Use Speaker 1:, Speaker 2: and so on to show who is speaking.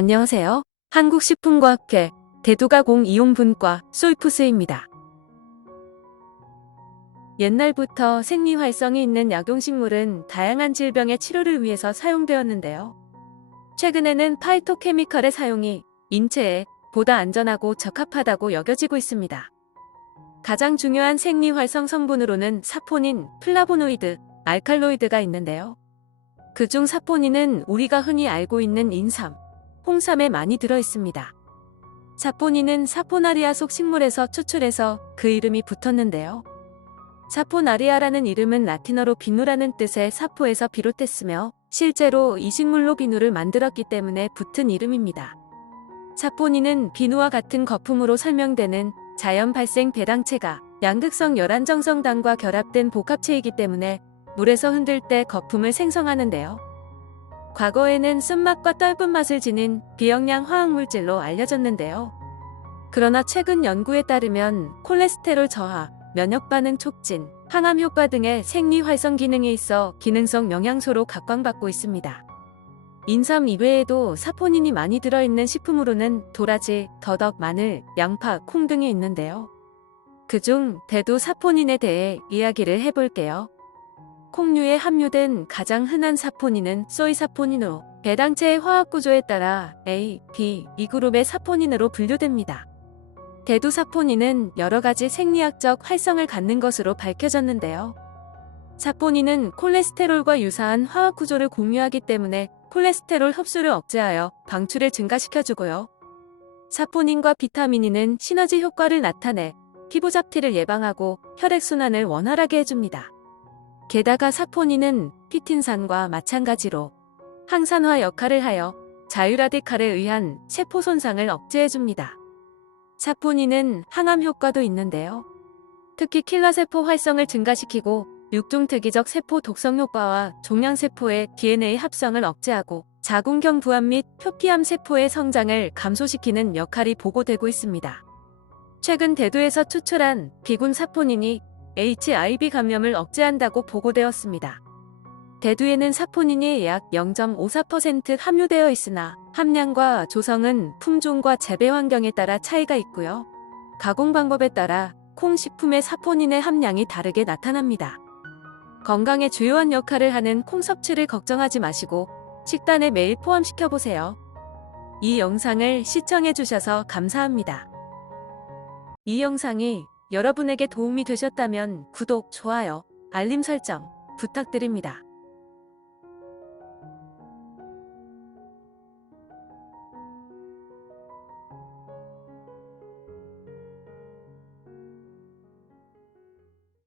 Speaker 1: 안녕하세요. 한국식품과학회 대두가공 이용분과 솔푸스입니다. 옛날부터 생리 활성이 있는 약용식물은 다양한 질병의 치료를 위해서 사용되었는데요. 최근에는 파이토케미컬의 사용이 인체에 보다 안전하고 적합하다고 여겨지고 있습니다. 가장 중요한 생리 활성 성분으로는 사포닌, 플라보노이드, 알칼로이드가 있는데요. 그중 사포닌은 우리가 흔히 알고 있는 인삼, 홍삼에 많이 들어 있습니다. 사포닌은 사포나리아 속 식물에서 추출해서 그 이름이 붙었는데요. 사포나리아라는 이름은 라틴어로 비누라는 뜻의 사포에서 비롯됐으며 실제로 이 식물로 비누를 만들었기 때문에 붙은 이름입니다. 사포닌은 비누와 같은 거품으로 설명되는 자연 발생 배당체가 양극성 열한정성당과 결합된 복합체이기 때문에 물에서 흔들 때 거품을 생성하는데요. 과거에는 쓴맛과 떫은 맛을 지닌 비영양 화학물질로 알려졌는데요. 그러나 최근 연구에 따르면 콜레스테롤 저하, 면역 반응 촉진, 항암 효과 등의 생리 활성 기능에 있어 기능성 영양소로 각광받고 있습니다. 인삼 이외에도 사포닌이 많이 들어있는 식품으로는 도라지, 더덕, 마늘, 양파, 콩 등이 있는데요. 그중 대두 사포닌에 대해 이야기를 해볼게요. 콩류에 함유된 가장 흔한 사포닌은 소이사포닌으로 배당체의 화학 구조에 따라 A, B, 이 그룹의 사포닌으로 분류됩니다. 대두사포닌은 여러 가지 생리학적 활성을 갖는 것으로 밝혀졌는데요. 사포닌은 콜레스테롤과 유사한 화학 구조를 공유하기 때문에 콜레스테롤 흡수를 억제하여 방출을 증가시켜주고요. 사포닌과 비타민이는 시너지 효과를 나타내 피부 잡티를 예방하고 혈액순환을 원활하게 해줍니다. 게다가 사포닌은 피틴산과 마찬가지로 항산화 역할을 하여 자유라디칼에 의한 세포 손상을 억제해줍니다. 사포닌은 항암 효과도 있는데요. 특히 킬러세포 활성을 증가시키고 육중특이적 세포 독성 효과와 종양세포의 DNA 합성을 억제하고 자궁경 부암 및 표피암 세포의 성장을 감소시키는 역할이 보고되고 있습니다. 최근 대두에서 추출한 비군 사포닌이 HIV 감염을 억제한다고 보고되었습니다. 대두에는 사포닌이 약 0.54% 함유되어 있으나 함량과 조성은 품종과 재배 환경에 따라 차이가 있고요. 가공 방법에 따라 콩 식품의 사포닌의 함량이 다르게 나타납니다. 건강에 주요한 역할을 하는 콩 섭취를 걱정하지 마시고 식단에 매일 포함시켜 보세요. 이 영상을 시청해 주셔서 감사합니다. 이 영상이 여러분에게 도움이 되셨다면 구독, 좋아요, 알림 설정 부탁드립니다.